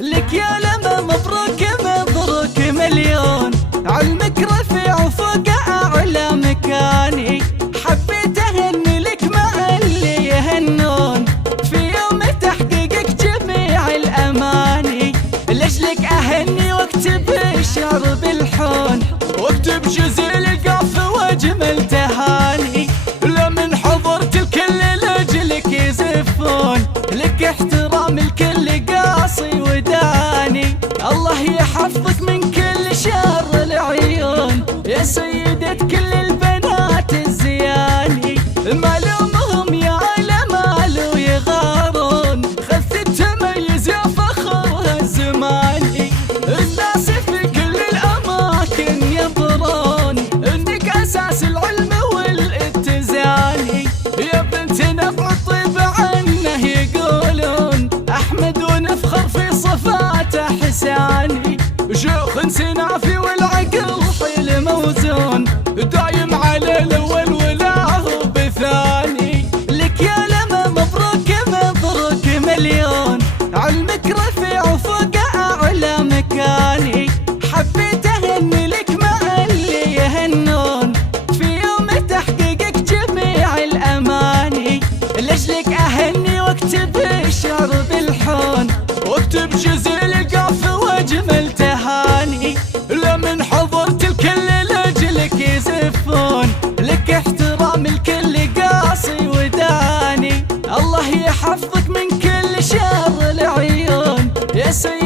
لك يا لما مبروك مبروك مليون، علمك رفيع وفوق أعلى مكاني، حبيت أهني لك مع اللي يهنون في يوم تحقيقك جميع الأماني، لأجلك أهني واكتب الشعر بالحون، واكتب جزيل القاف واجمل تهاني، لمن حضرت الكل لأجلك يزفون، لك احترام الكل قاصي وداني، الله يحفظك من كل شر العيون، يا سيدة كل البنات الزياني، ما لومهم يا مالو يغارون، خذ التميز يا فخر الزماني، الناس في كل الأماكن ينظرون إنك أساس العلم والاتزاني، يا بنت نفع الطيب عنه يقولون، أحمد ونفخر في صفاته حساني، شيخ سنافي والعقل حيل موزون، دايم على الأول ولا هو بثاني، لك يا لما مبروك مبروك مليون، علمك رفيع وفوق أعلى مكاني، حبيت أهني لك مع اللي يهنون في يوم تحقيقك جميع الأماني، لأجلك أهني واكتب الشعر بالحون، واكتب جزيل القاف واجمل تهاني، لمن حضرت الكل لأجلك يزفون، لك احترام الكل قاصي وداني، الله يحفظك من كل شر العيون، يا سيدي